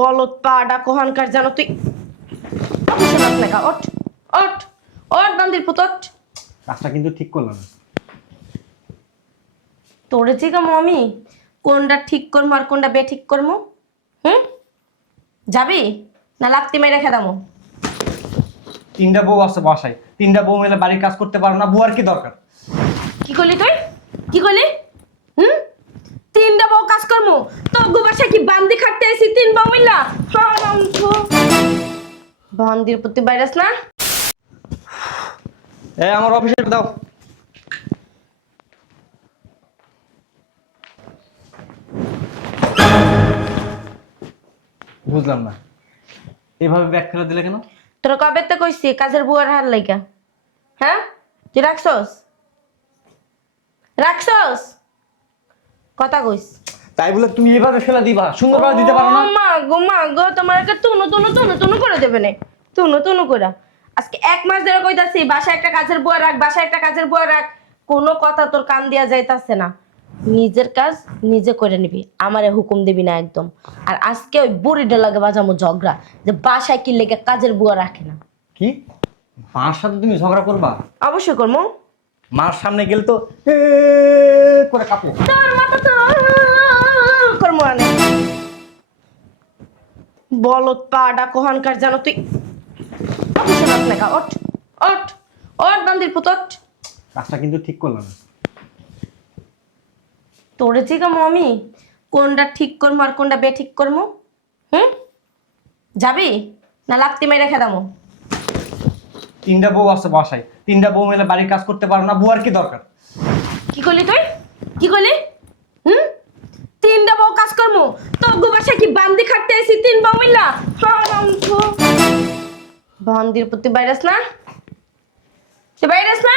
বলত পাডা কোহানকার জানো তুই ওঠ ওঠ ওঠ বান্দির পুত ওঠ। কাজটা কিন্তু ঠিক করলাম না। তোরে জিগামো আমি কোনটা ঠিক করবো আর কোনটা বেঠিক করবো? যাবি না লাত্তি মেরে রেখে দামো? তিনটা বউ আছে বাসায়, তিনটা বউ মিলে বাড়ির কাজ করতে পারো না, বউ আর কি দরকার? কি করলি তুই? কি করলি? তিনটা বউ কাজ করবো? তোর বাসায় কি বান্দি খাটতে এসি তিন বউ মিল্লা? বান্দির প্রতি ভাইরাস না। আমার অফিসে দাও। বুঝলাম না, এভাবে ব্যাগ ফেলে দিলে কেন? তোর কবে তো কইছি কাজের বুয়ার হার লাইকা? হ্যাঁ তুই রাখছস? রাখছস কথা কইস? তাই বলে তুমি এভাবে ফেলে দিবা? সুন্দরভাবে দিতে পারো না? মা গো তোমার একটা তুনু তুনু তুনু তুনু করে দেবে না। তুনু তুনু করে আজকে 1 মাস ধরে কইতাছি বাসায় একটা কাজের বুয়া রাখ, বাসায় একটা কাজের বুয়া রাখ। কোনো কথা তোর কান দিয়া যাইতাছে না। নিজের কাজ নিজে করে নিবি, আমারে হুকুম দিবি না একদম। আর আজকে ওই বুড়িটা লাগে বাজামো ঝগড়া যে বাসায় কি লেগে কাজের বুয়া রাখে না। কি মার সাথে তুমি ঝগড়া করবা? অবশ্যই করবো। মার সামনে গেলে তো করে কাঁপো। তোর মাথা তো করবো না। বলত পাডা কোহানকার জানো তুই ওঠ ওঠ ওঠ বান্দির পুত ওঠ। কাজটা কিন্তু ঠিক করলাম না। তোরে জিগামো আমি কোনটা ঠিক করবো আর কোনটা বেঠিক করবো? যাবি না লাত্তি মেরে রেখে দামো? তিনটা বউ আছে বাসায়, তিনটা বউ মিলে বাড়ির কাজ করতে পারো না, বউ আর কি দরকার? কি করলি তুই? কি করলি? তিনটা বউ কাজ করবো? তোর বাসায় কি বান্দি খাটতে এসি তিন বউ মিল্লা? বান্দির প্রতি ভাইরাস না। সে ভাইরাস না।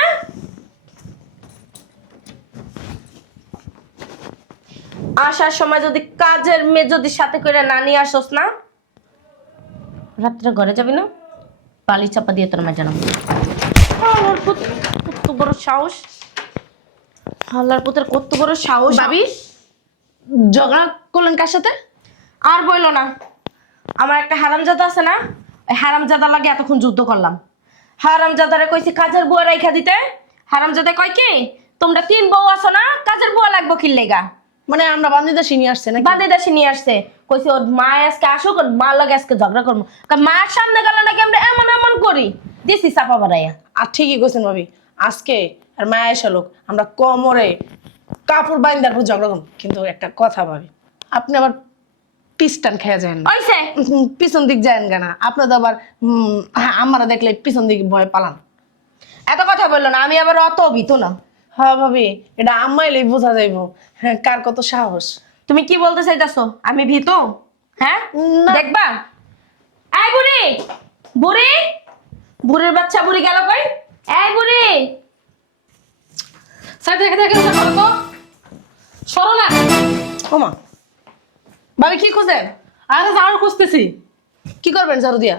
আসার সময় যদি কাজের মেয়ে যদি সাথে করে না নিয়ে আসোস না, রাত্রে ঘরে যাবি না, পালি চাপা দিয়ে তোর মা জানাবো। কত বড় সাহস! হাল্লার পুতের কত বড় সাহস! ভাবি ঝগড়া করলেন কার সাথে? আর বইলো না, আমার একটা হারামজাদা আছে না, ওই হারামজাদা লাগে এতক্ষণ যুদ্ধ করলাম। হারামজাদারে কইছি কাজের বুয়া রাইখা দিতে, হারামজাদা কয় কি তোমরা 3 বউ আছো না, কাজের বুয়া লাগবো কি লেগা? মানে আমরা বান্দিদা চিনি আসছে নাকি? বাদে দাসি নিয়ে আসছে, কইছি ওর মা আজকে আসুক, ওর মা লাগে আজকে ঝগড়া করবো। মার সামনে গেলে নাকি আমরা এমন এমন করি, দিছি চাপা বাড়াইয়া। আর ঠিকই কইছেন ভাবি, আজকে আর মায়া এসে লোক আমরা কোমরে কাপড় বাইন্দার পর ঝগড়া করবো। কিন্তু একটা কথা ভাবি, আপনি আবার পিছটান খেয়ে যায় না, ওইসে পিছন দিক যায় না। আপনি তো আবার আমরা দেখলে পিছন দিক ভয় পালান। এত কথা বললো না, আমি আবার অত ভীত না। হ্যাঁ ভাবি, এটা আম্মাইলেই বোঝা যাইব হ্যাঁ কার কত সাহস। তুমি কি বলতে চাইতেছো আমি ভীত? হ্যাঁ না। দেখবা। এই বুড়ি, বুড়ি, বুড়ির বাচ্চা বুড়ি গেল কই? এই বুড়ি, স্যার দেখে দেখে সরো তো, সরো না। ওমা ভাবি কি খুঁজেন? আরে ঝাড়ু খুঁজতেছি। কি করবেন ঝাড়ু দিয়া?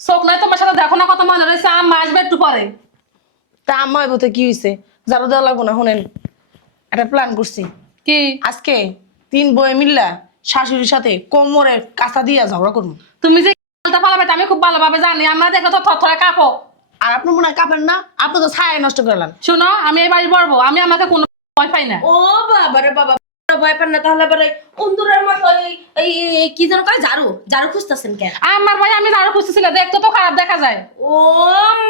চোখ নাই তোমার সাথে দেখো না, কত মনে রয়েছে। আম্মা আসবে একটু পরে। তা আম্মা বলতে কি হয়েছে? ঝাড়ু দেওয়া লাগবো না, শুনেন একটা প্ল্যান করছি। কি? আজকে 3 বই মিল্লা শাশুড়ির সাথে কোমরে কাঁচা দিয়া ঝগড়া করবো। তুমি যে বলতে পারবে আমি খুব ভালোভাবে জানি। আমরা দেখো তো থরথরে কাঁপো। আর আপনি মনে হয় কাঁপেন না, আপনি তো ছায় নষ্ট করলেন। শোনো, আমি এই বাড়ি পড়বো, আমি আমাকে কোনো ভয় পাই না। ও বাবা রে বাবা, ভয় পান না তাহলে আবার ওই অন্দুরের মতো এই কি যেন কয় ঝাড়ু ঝাড়ু খুঁজতেছেন কেন? আমার ভাই আমি ঝাড়ু খুঁজতেছিলাম, দেখতে তো খারাপ দেখা যায়। ও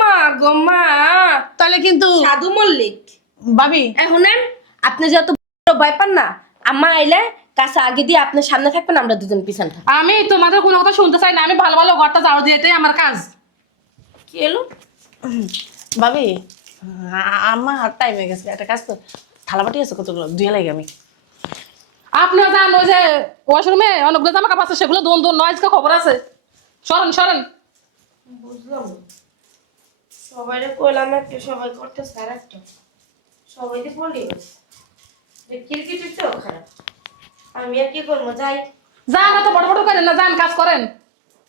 মা গো মা, তাহলে কিন্তু সাধু মল্লিক। ভাবি এখন আপনি যত ভয় পান না, আম্মা আইলে কাছে আগে দিয়ে আপনার সামনে থাকবেন, আমরা দুজন পিছনে থাকবো। আমি তোমাদের কোনো কথা শুনতে চাই না। আমি ভালো ভালো ঘরটা ঝাড়ু দিয়ে এটাই আমার কাজ। কি এলো? ভাবি আমার হাত টাইম হয়ে গেছে, একটা কাজ তো থালাবাটি আছে কতগুলো ধুয়ে লাগে আমি। আপনিও জান ওই যে ওয়াশরুমে অনেকগুলো জামা কাপড় আছে, সেগুলো দোন দোন নয়, আজকে খবর আছে। সরেন সরেন। বুঝলাম, সবাই কইলাম একটা, সবাই করতেছে আর একটা, সবাই তো বলি যে ক্রিকেটের চেয়েও খারাপ। আমি আর কি করবো, যাই। যান, এত বড় বড় করেন না, যান কাজ করেন।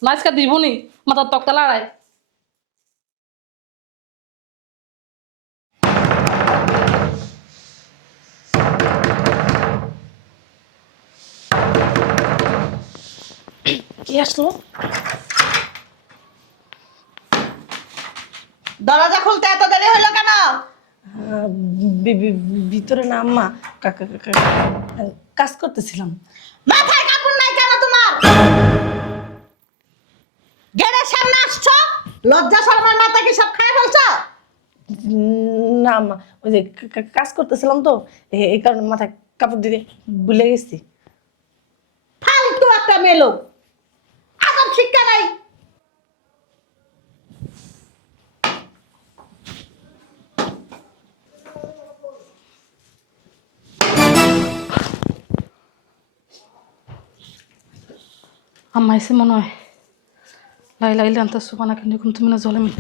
নাচকা দিবনি মাথার তক্তা লড়াই। কি আসলো? দরজা খুলতে এত দেরি হলো কেন? ভিতরে না আম্মা, কাজ করতেছিলাম। মাথায় কাপড় নাই কেন তোমার? গেটের সামনে আসছো, লজ্জা শরমের মাথা কি সব খায় ফেলছো? না আম্মা, ওই যে কাজ করতেছিলাম তো, এই কারণে মাথায় কাপড় দিতে ভুলে গেছি। ফালতু একটা মেলো, আদব শিক্ষা নাই। আম্মা এসে মনে হয় লাইলা ইলে আনতে সুবানা কিন্তু তুমি না জলে মি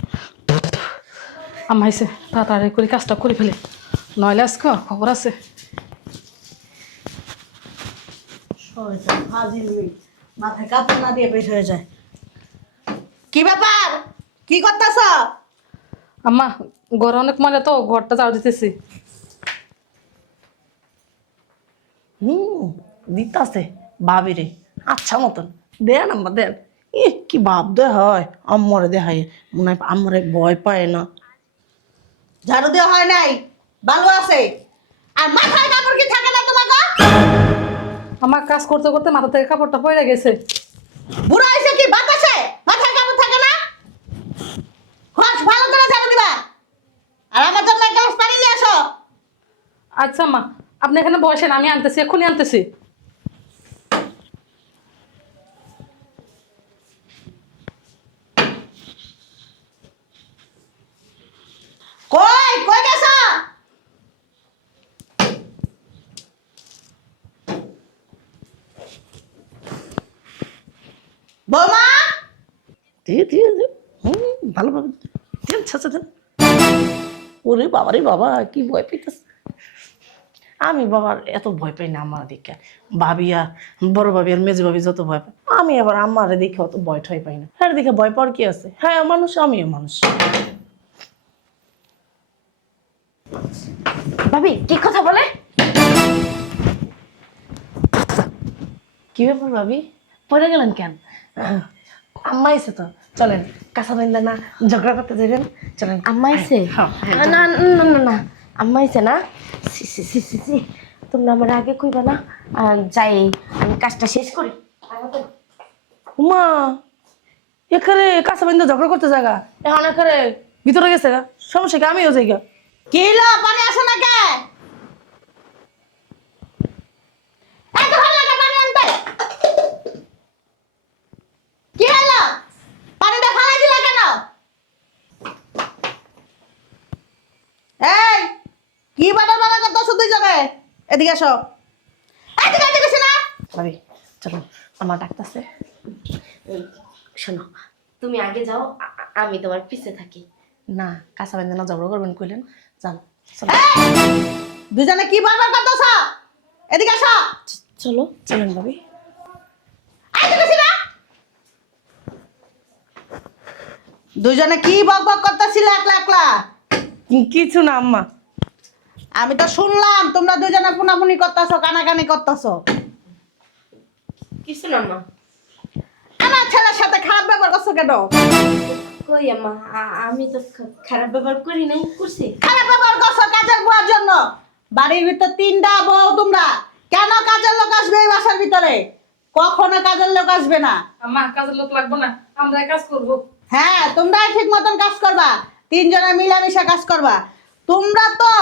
আম্মা এসে তাড়াতাড়ি করে কাজটা করে ফেলে, নইলে আজকে খবর আছে। শয়তান ফাজিল মেয়ে, মাথায় কাপড় না দিয়ে বের হয়ে যায়। কি ব্যাপার, কি করতেছ? আম্মা ঘরে অনেক ময়লা তো, ঘরটা ঝাড়ু দিতেছি। দিতাছে ভাবিরে আচ্ছা মতন, দেন আম্মা দেন। কি ভাব দে হয়, আম্মরে দেখায় মনে হয় আম্মরে ভয় পায় না। ঝাড়ু দেওয়া হয় নাই, ভালো আছে। আর মাথায় কাপড় কি থাকে না তোমার? আমার কাজ করতে করতে মাথা থেকে কাপড়টা পড়ে গেছে। বুড়া হয়েছে কি বাতাসে মাথায় কাপড় থাকে না? খোঁজ ভালো করে ঝাড়ু দিবা। আর আমার জন্য এক গ্লাস পানি নিয়ে আসো। আচ্ছা মা, আপনি এখানে বসেন, আমি আনতেছি, এক্ষুনি আনতেছি। কই কই গেছো? বৌমা, দিয়ে দিয়ে দে। ভালোভাবে দেন, ছাঁচা দেন। ওরে বাবারে বাবা, কি ভয় পেতেছে। আমি বাবার এত ভয় পাই না আমার দেখে। ভাবি আর বড় ভাবি আর মেজো ভাবি যত ভয় পায়, আমি আবার আমারে দেখে অত ভয় ঠয় পাই না। হ্যাঁ দেখে ভয় পাওয়ার কি আছে? হ্যাঁ মানুষ, আমিও মানুষ। ভাবি কি কথা বলে? কি ব্যাপার ভাবি, পড়ে গেলেন কেন? আম্মা এসে তো, চলেন কাঁচা বাইন্দা না ঝগড়া করতে যাবেন, চলেন। আম্মা আইছে? হ্যাঁ, না না না না না, আম্মা আইছে না? সি সি সি সি সি, তোমরা আমার আগে কইবা না? যাই আমি কাজটা শেষ করি। উমা এখানে কাঁচা বাইন্দা ঝগড়া করতে জায়গা, এখন এখানে ভিতরে গেছে গা, সমস্যা কি? আমিও যাই গা। কি হলো, পানি আসো না কে? এত ভালো লাগে পানি আনতে? কি হলো, পানিটা ফালাই দিলা কেন? এই কি বাটা বাটা করতেছো দুইজনে? এদিকে আসো। এদিকে এদিকে এসো না। ভাবি চলুন, আমার ডাক্তারছে। এই, শোনো, তুমি আগে যাও, আমি তোমার পিছে থাকি। না কাঁচা বাইন্দা না ঝগড়া করবেন কইলেন, যান চলো। এই, দুইজনে কি বারবার করতেছো? এদিকে আসো। চলো চলেন ভাবি। এদিকে এসো না। দুইজনে কি বক বক করতেছিলে একলা একলা? কিছু না আম্মা। আমি তো শুনলাম তোমরা দুজনে পুনাপুনি করতেছো, কানাকানি করতেছো। কিছু না মা। আমার ছেলের সাথে খারাপ ব্যবহার করছো কেন? কই আম্মা, আমি তো খারাপ ব্যবহার করি নাই, করছি? খারাপ ব্যবহার করছো কাজের বুয়ার জন্য। বাড়ির ভিতর তিনটা বউ তোমরা, কেন কাজের লোক আসবে এই বাসার ভিতরে? কখনো কাজের লোক আসবে না। আম্মা কাজের লোক লাগবো না, আমরা কাজ করবো। হ্যাঁ, তোমরা ঠিক মতন কাজ করবা, তিনজনে মিলামিশা কাজ করবা। তোমরা তো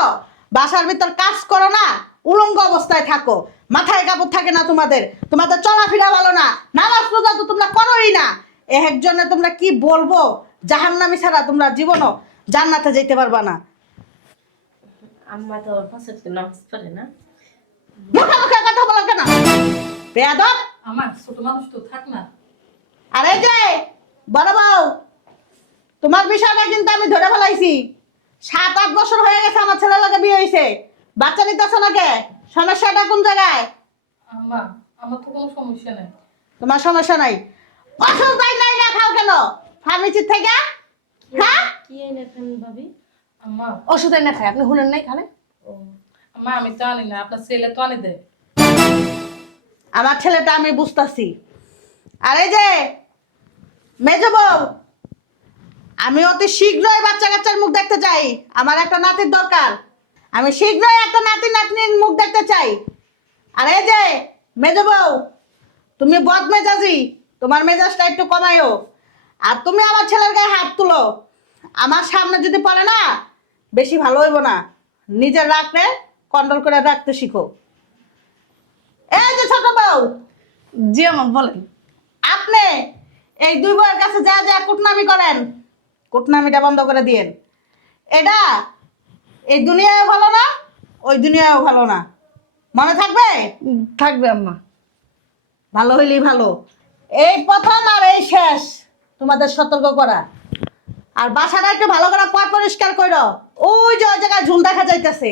বাসার ভিতর কাজ করো না, উলঙ্গ অবস্থায় থাকো, মাথায় কাপড় থাকে না তোমাদের, তোমাদের চলাফেরা ভালো না, নামাজ রোজা তো তোমরা করোই না। একজনে তোমরা কি বলবো, জাহান্নামী ছাড়া তোমরা জীবনও জান্নাতে যেতে পারবা না। আম্মা তো পাঁচ ওয়াক্ত নামাজ পড়ে না। মুখে মুখে কথা বলো কেন বেয়াদব? আমার ছোট মানুষ তো, থাক না। আরে যে বড় বউ, তোমার বিষয়টা কিন্তু আমি ধরে ফেলাইছি। 7-8 বছর হয়ে গেছে আমার ছেলের লগে বিয়ে হয়েছে, বাচ্চা নিতেছো না কে? সমস্যাটা কোন জায়গায়? আম্মা আমার তো কোনো সমস্যা নেই। তোমার সমস্যা নাই, ওষুধ তাই নাই না খাও কেন ফার্মেসি থেকে? হ্যাঁ, কি এনে খান ভাবি? আম্মা ওষুধ না খাই, আপনি শুনেন নাই খানে? ও, আম্মা আমি তো আনি না, আপনার ছেলে তো আনি দেয়। আমার ছেলেটা আমি বুঝতাছি, আর এই যে মেজো বউ, আমি অতি শীঘ্রই বাচ্চা কাচ্চার মুখ দেখতে চাই। আমার একটা নাতির দরকার, আমি শীঘ্রই একটা নাতি নাতনির মুখ দেখতে চাই। আর এই যে মেজো বউ, তুমি বদ মেজাজি, তোমার মেজাজটা একটু কমাইও। আর তুমি আমার ছেলের গায়ে হাত তুলো, আমার সামনে যদি পড়ে না বেশি ভালো হইব না। নিজের রাখলে কন্ট্রোল করে রাখতে শিখো। এই যে ছোট বউ, জি আমা বলেন। আপনি এই দুই বউয়ের কাছে যা যা কুটনামি করেন, কুটনামিটা বন্ধ করে দিয়েন। এটা এই দুনিয়ায়ও ভালো না, ওই দুনিয়ায়ও ভালো না, মনে থাকবে? থাকবে আম্মা। ভালো হইলেই ভালো। এই প্রথম আর এই শেষ তোমাদের সতর্ক করা। আর বাসাটা একটু ভালো করে পরিষ্কার করো। ওই যে ওই জায়গায় ঝুল দেখা যাইতেছে,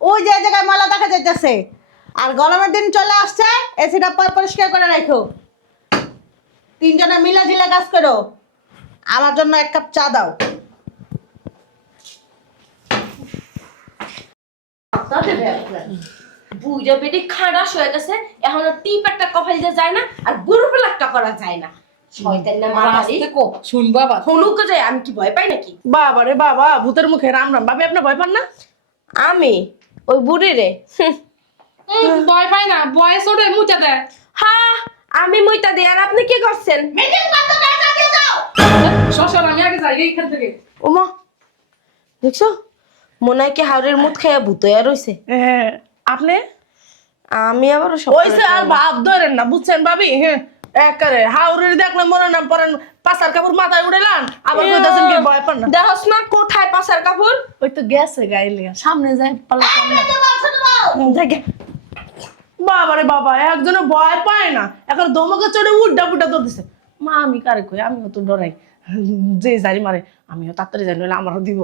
ওই যে ওই জায়গায় ময়লা দেখা যাইতেছে। আর গরমের দিন চলে আসছে, এসিটা পরিষ্কার করে রাখো। তিনজনে মিলা জিলা কাজ করো। আমার জন্য এক কাপ চা দাও। বুইরা বেটি খাড়াস হয়ে গেছে, এখন আর টিপ একটা কপাল দিয়ে যায় না, আর গ্রুপে একটা করা যায় না। শয়তান না মারারি শুন বাবা, হনুকে যায়, আমি কি ভয় পাই নাকি? বাবা রে বাবা, ভূতের মুখে রাম রাম। ভাবি আপনি ভয় পান না? আমি ওই বুড়ি রে ভয় পাই না, বয়স ওরে মুচা দেয়। হ্যাঁ, আমি মুইতা দিই। আর আপনি কি করছেন? মিটিং বন্ধ করে চা দিয়ে যাও। শ্বশুর আমি আগে যাই এইখান থেকে। ওমা, দেখছো মনে হয় কি হাওড়ের মুখ খাইয়া ভূত হইয়া রইছে। হ্যাঁ, আপনি আমি আবার সব ওইসে আর ভাব ধরেন না, বুঝছেন ভাবি? হ্যাঁ, একারে হাউরের দেখলে মনে নাম পড়েন, পাশার কাপড় মাথায় উড়েলান, আবার কইতাছেন কি ভয় পান না? দেখছ না কোথায় পাশার কাপড়? ওই তো গেছে গাইলে, সামনে যাই পালা সামনে। জায়গা বাবা রে বাবা, একজনে ভয় পায় না, এখন দমকে চড়ে উড্ডা পুড্ডা ধরতেছে। মা আমি কারে কই, আমিও তো ডরাই, যে জারি মারে আমিও তাড়াতাড়ি জানি, আমারও দিব।